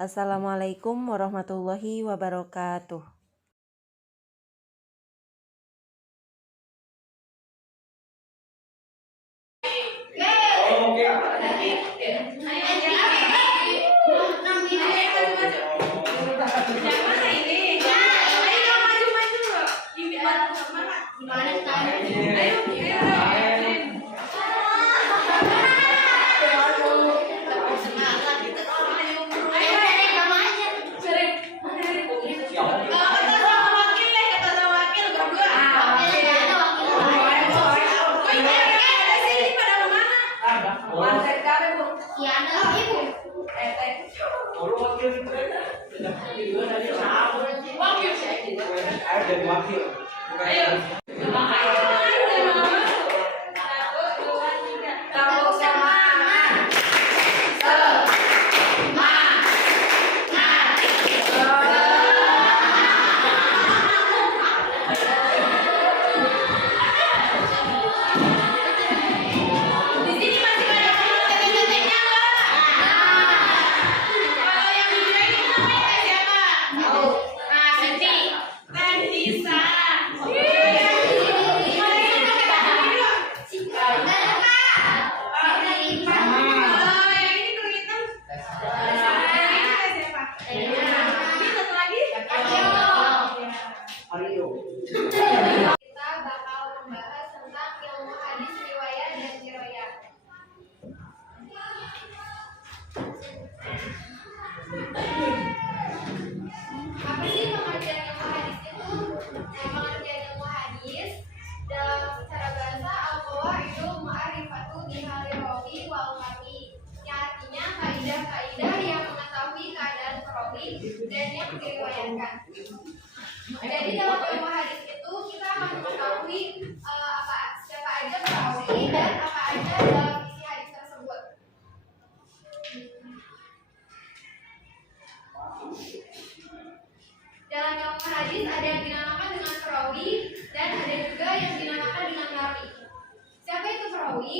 Assalamualaikum warahmatullahi wabarakatuh. Apa sih pengertian ilmu hadis itu? Pengertian ilmu hadis dalam secara bahasa al-qawaidul ma'rifatu bihali rawi wal marwi, yang artinya kaidah-kaidah yang mengetahui keadaan perawi dan yang diriwayatkan. Jadi dalam ilmu hadis itu kita akan mengetahui siapa aja perawi dan apa aja dalam isi hadis tersebut. Dalam ilmu hadis ada yang dinamakan dengan perawi dan ada juga yang dinamakan dengan marwi. Siapa itu perawi?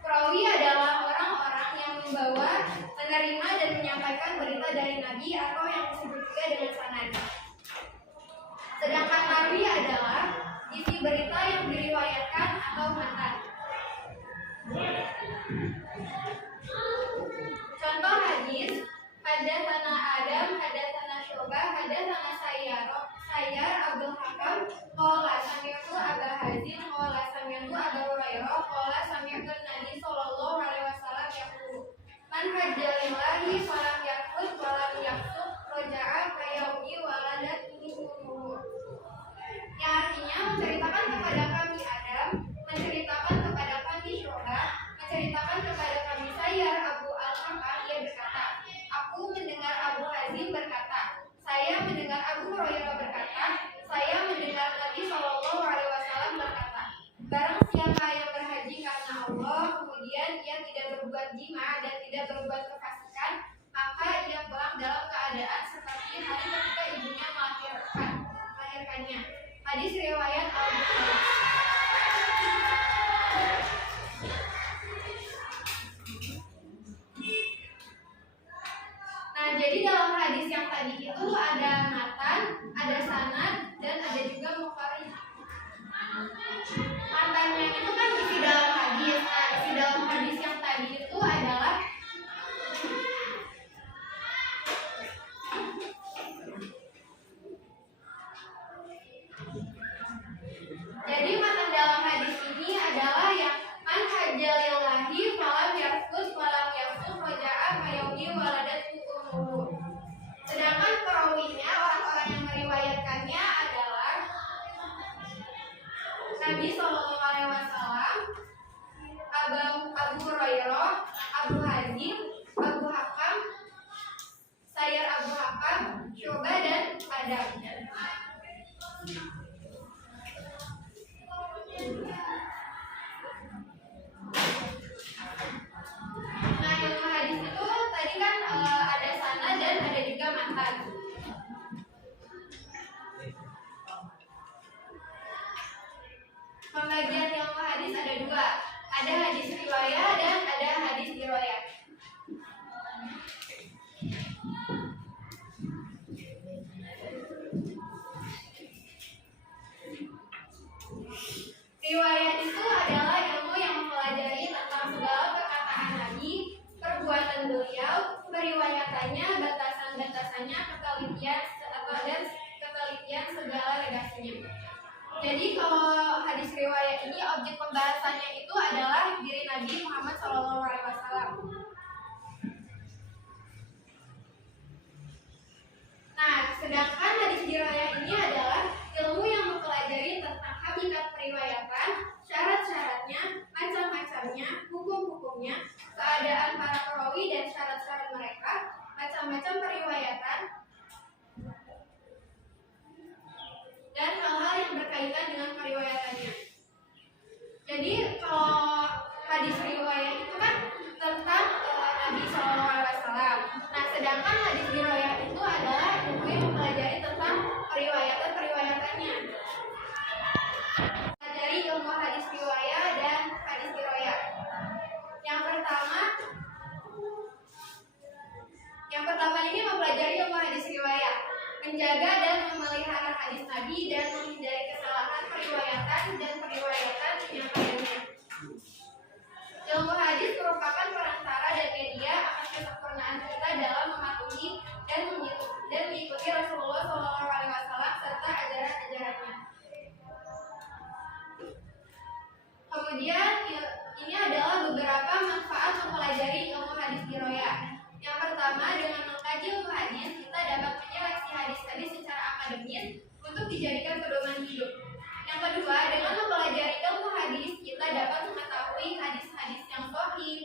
Perawi adalah orang-orang yang membawa, menerima dan menyampaikan berita dari Nabi atau yang disebut juga dengan sanad. Sedangkan marwi adalah isi berita yang diriwayatkan atau matan. Contoh hadis: hadatsana Adam, hadatsana Syu'bah, hadatsana Sayyar Abdul Hakam, qala sami'tu Aba Hazim, qala sami'tu Abu Hurairah, qala sami'tu Nabi sallallahu alaihi wasallam yaqulu, man hajja lillahi falam yakut walam yaksuk raja'a kayaumi waladat ummuhu. Yang artinya menceritakan kepada kami Adam, menceritakan kepada kami Syu'bah, menceritakan kepada kami Sayyar Abu Al-Hakam, ia berkata, aku mendengar Abu Hazim berkata, saya mendengar Abu Hurairah berkata, saya mendengar Nabi Shallallahu Alaihi Wasallam berkata, barang siapa yang berhaji karena Allah, kemudian ia tidak berbuat jima dan tidak berbuat kefasikan, maka ia pulang dalam keadaan seperti hari ketika ibunya melahirkannya. Hadis riwayat Al-Bukhari. Nah, jadi dalam hadis yang tadi itu ada matan, ada sanad, dan ada juga mukharij. Matannya itu kan isi dalam hadis. Nah, isi dalam hadis yang tadi itu adalah jadi matan dalam hadis ini adalah yang man hajjal lillahi falam yarfus walam yafsuq raja'a kayaumi waladat ummuhu. Sedangkan perawinya, orang-orang yang meriwayatkannya adalah Nabi Shallallahu Alaihi Wasallam, Abu Hurairah, Abu Hazim, Abu Hakam, Sayyar Abu Hakam, Syu'bah dan Adam. Nah, ilmu hadis itu tadi kan ada sanad dan ada juga matan. Pembagian ilmu hadis ada dua, ada hadis riwayah dan ada hadis riwayat. Riwayat itu adalah ilmu yang mempelajari tentang segala perkataan Nabi, perbuatan beliau, periwayatannya, batasan-batasannya, ketelitian dan ketelitian segala redaksinya. Jadi kalau hadis riwayat ini objek pembahasannya itu adalah diri Nabi Muhammad SAW. Nah, sedangkan hadis riwayat ini adalah ilmu yang mempelajari tentang hakikat periwayatan, syarat-syaratnya, macam-macamnya, hukum-hukumnya, keadaan para perawi dan syarat-syarat mereka, macam-macam periwayatan, dan hal-hal yang berkaitan dengan periwayatannya. Jadi kalau hadis riwayat itu kan tentang Nabi SAW. Nah, sedangkan hadis riwayat itu adalah ilmu yang mempelajari tentang periwayatannya. Pelajari ilmu hadis riwayat dan hadis riwayat. Yang pertama ini mempelajari ilmu hadis riwayat, menjaga dan memelihara hadis Nabi dan menghindari kesalahan periwayatan dan periwayatan penyampaiannya. Ilmu hadis merupakan perantara dan media akan kesempurnaan kita dalam mematuhi dan mengikuti Rasulullah SAW serta ajaran-ajarannya. Kemudian ini adalah beberapa manfaat mempelajari ilmu hadis riwayat. Yang pertama, dengan mengkaji ilmu hadis, kita dapat menyeleksi hadis-hadis secara akademis untuk dijadikan pedoman hidup. Yang kedua, dengan mempelajari ilmu hadis, kita dapat mengetahui hadis-hadis yang sahih,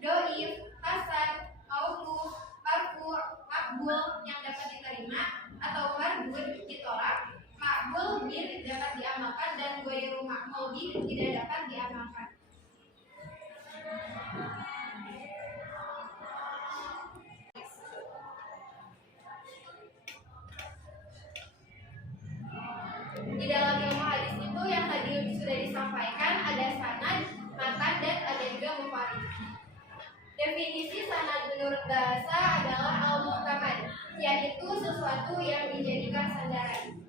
dhaif, hasan, mauquf, marfu', maqbul yang dapat diterima atau mardud ditolak, maqbul dapat diamalkan dan ghairu maqbul tidak dapat diamalkan. Di dalam ilmu hadis itu yang tadi sudah disampaikan ada sanad, matan, dan ada juga mufarrid. Definisi sanad menurut bahasa adalah al-mu'tamad, yaitu sesuatu yang dijadikan sandaran.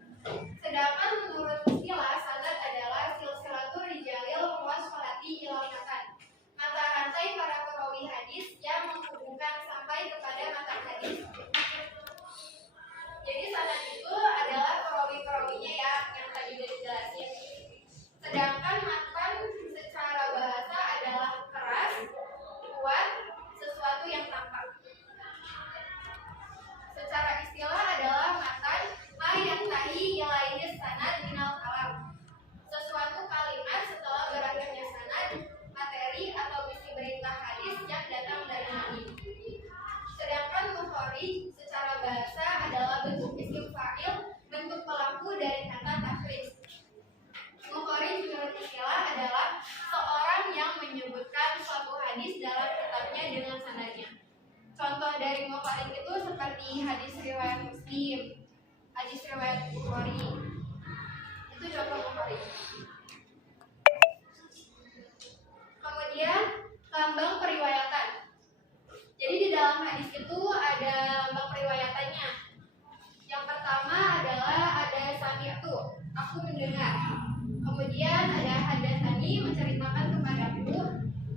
Sedangkan menurut istilah sanad adalah silsilatul rijalil muwassalati ilal matan, mata rantai para perawi hadis yang menghubungkan sampai kepada matan hadis. Jadi sanad itu adalah perawi-perawinya ya, yang tadi sudah dijelasin. Sedangkan matan secara bahasa adalah keras, kuat, sesuatu yang tampak. Secara istilah adalah matan ma yantahi ilaihi sanad minal kalam, sesuatu kalimat setelah berakhirnya sanad, materi atau isi berita hadis yang datang dari Nabi. Sedangkan mufarrid secara bahasa adalah bentuk isim fa'il, bentuk pelaku dari kata takris. Mufarrid menurut istilah adalah seorang yang menyebutkan suatu hadis dalam kitabnya dengan sanadnya. Contoh dari mufarrid itu seperti hadis riwayat Muslim, hadis riwayat Bukhari. Itu contoh mufarrid. Kemudian lambang periwayatan. Jadi di dalam hadis itu ada lambang periwayatannya. Yang pertama adalah ada sami'tu, aku mendengar. Kemudian ada hadatsani, menceritakan kepadaku.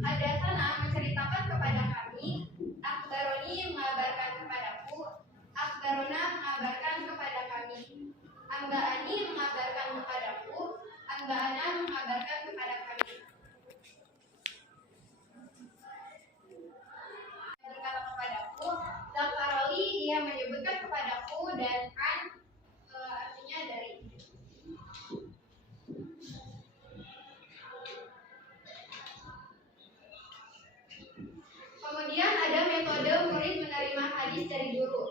Hadatsana, menceritakan kepada kami. Akhbaroni, mengabarkan kepadaku. Akhbarona, mengabarkan kepada kami. Amba'ani, mengabarkan kepadaku. Amba'ana, mengabarkan kepada kami. Berkata kepadaku, Zakaroli, ia menyebutkan kepadaku, dan an artinya dari. Kemudian ada metode murid menerima hadis dari guru.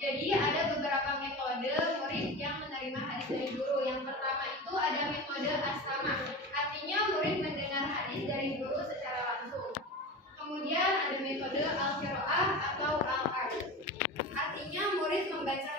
Jadi ada beberapa metode murid yang menerima hadis dari guru. Yang pertama itu ada metode as-sama, artinya murid mendengar hadis dari guru secara langsung. Kemudian ada metode al-qiraah atau al-ard, artinya murid membaca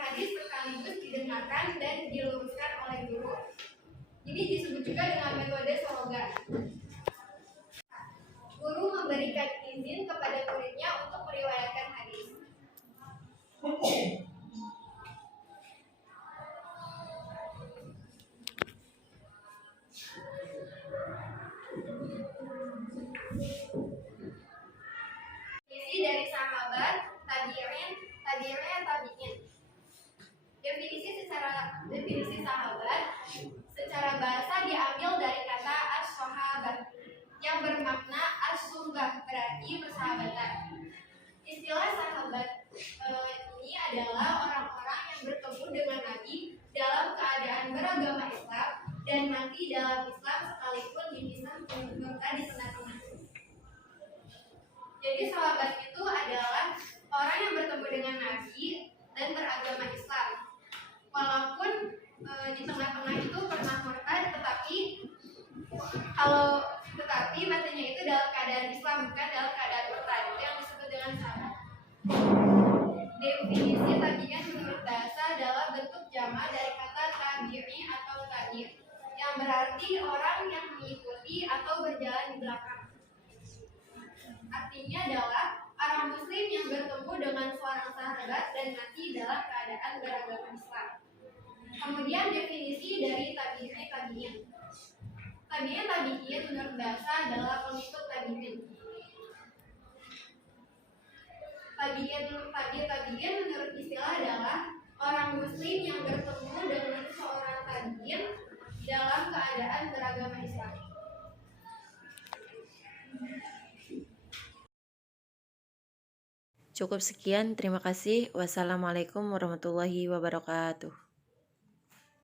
Islam sekalipun dipisah kota di tengah-tengah. Jadi sahabat itu adalah orang yang bertemu dengan Nabi dan beragama Islam. Walaupun di tengah-tengah itu pernah murtad, tetapi matinya itu dalam keadaan Islam, bukan dalam keadaan murtad. Itu yang disebut dengan sahabat. Definisi tabi'in menurut bahasa adalah bentuk jama dari kata tabi'i atau tabi', yang berarti orang yang mengikuti atau berjalan di belakang. Artinya adalah orang muslim yang bertemu dengan seorang sahabat dan mati dalam keadaan beragama Islam. Kemudian definisi dari tabi'in. Tabi'in menurut bahasa adalah pengikut tabi'in. Tabi'in menurut istilah adalah orang muslim yang bertemu dengan seorang tabi'in dalam keadaan beragama Islam. Cukup sekian, terima kasih. Wassalamualaikum warahmatullahi wabarakatuh.